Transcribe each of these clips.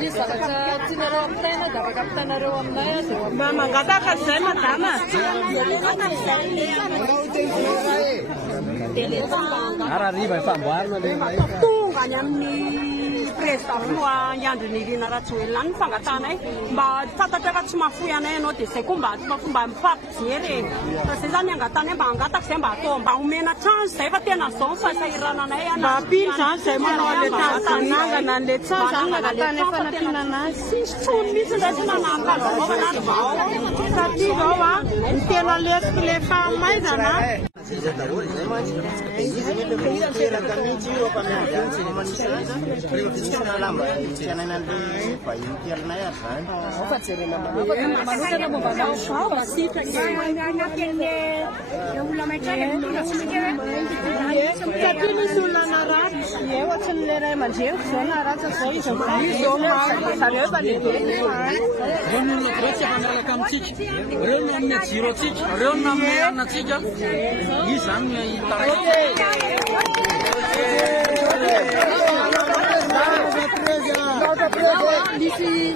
misy zavatra tianareo amitaina dia afaka ampitanareo aminay mba mangataka zay madama arariva famboarina tonga any amin'ny président floa Andry Nirina Rajoelina ny fangatanay mba fantatra fa tsy mahafoy anay ianao dia zay koa mba mifampijery fa zay zany angatanay mba hangataka zay mba atao mba omena trano zay fa tena zao fasahirana anay mba apiny zany zay manao an'le tananangana an'le trano zany angatanay fanampiana anazy sisy trony mihitsy zay tsy nanamkalavaovana satria zao a ny tena lesiko le fahamaizana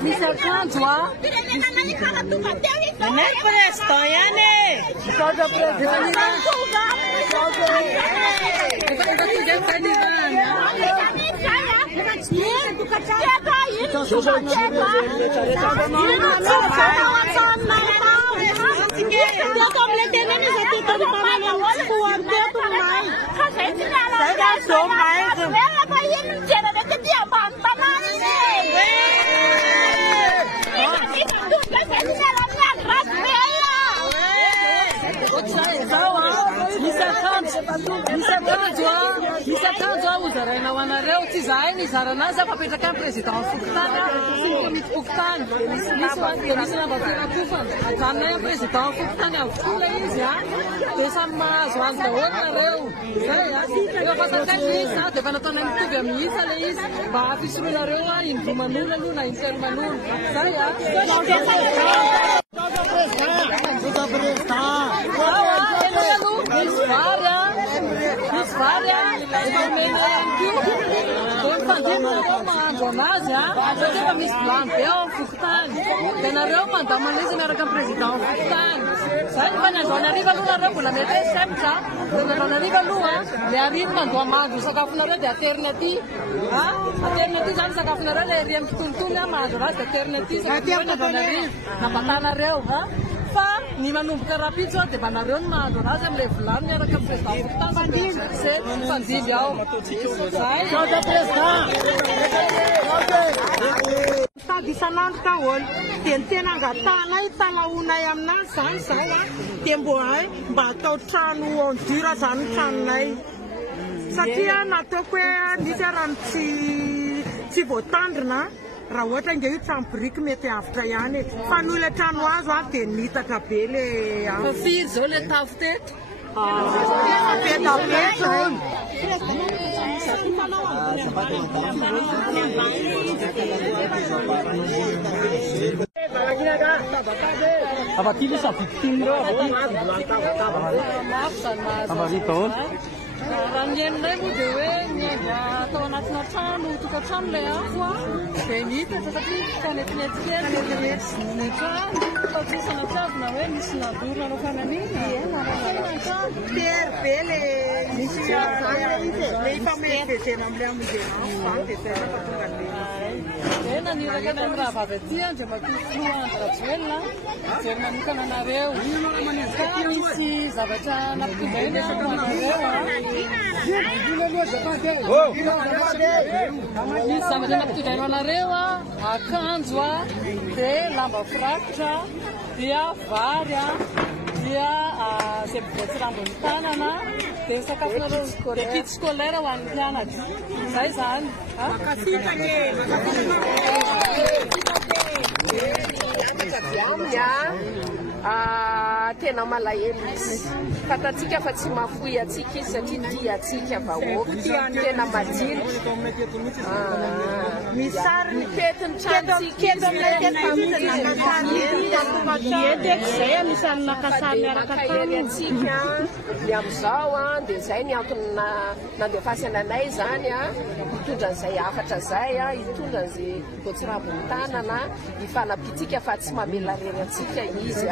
Misy akanjo a nem presto yani uzarana wanareo tizaini zarana za papetraka ny président fokotany fokotany misy nambatena kofa atanay président fokotany avokola izy a dia samy mahazo azy daholo nareo zay a efa sakaizy a dia efa nataonay mitovy amin'isa le izy mba afisoroanareo a indroa manolo aloha na intelo manolo zay a misy plan be ao fokotany dia nareo mandamana izy miaraka amin'ny président fokotany zay fa ny andro anariva aloha nareo mbola mety semtra dia andro anariva aloha le arivo mandoa mahandro sakafonareo dia aterina aty aterina aty zany sakafonareo le ry amin'ny fitonotono a mahandro razy dia aterina aty sakafonareo andro anarivo nabatanareo fa ny manomboka rapitso dia mba nareo ny mahandro anazy amin'ilay volany miaraka amin'ny président fokotany fandidy ao tady isan'andro daholo dia ny tena angatanay talaonay aminazy zany zay a dia mba atao trano ondura zany ny tranonay satria nataoko hoe nisy arano tsy voatandrina raha ohatra inge io trano biriky mety avitra ihany fa noho le trano azo a dia nitatra be le fa firy zao le tafo teto Abati bisa bikin bro, abati tahun. Rangen ray mo dewe atao anatina trano tokantrano le afo a dia nita satria kanetinetykely ny trano fatsisana trano hoe misy nadorona no fanaminy tery be le misy le ifamevezena am'le amonjena dia zay fa tonga le naniraka ny amin'ny raha vavy aty dia makifloa Andry Rajoelina jery manokana anareo ka misy zavatra nampitombaina anareo misy zavatra nampitombaina anareo akanjo dia lamba firakotra dia vary dia zay mpivoatsy rambony tanana dia sakafonareo dia kit scolaire ho an'ny mpianatra zay zany makasitany Tena malahelo izy fatatsika fa tsy mafoy atsika izy satria dia atsika vahoaka tena majinika misary mipetiny tranotsikaahery atsika ny am'izao dia zay ny antony nandefasana anay zany hitondran'izay afatra zay hitondran'zay Boatsirambony tanana hifanapitsika fa tsy mamela rery atsika izy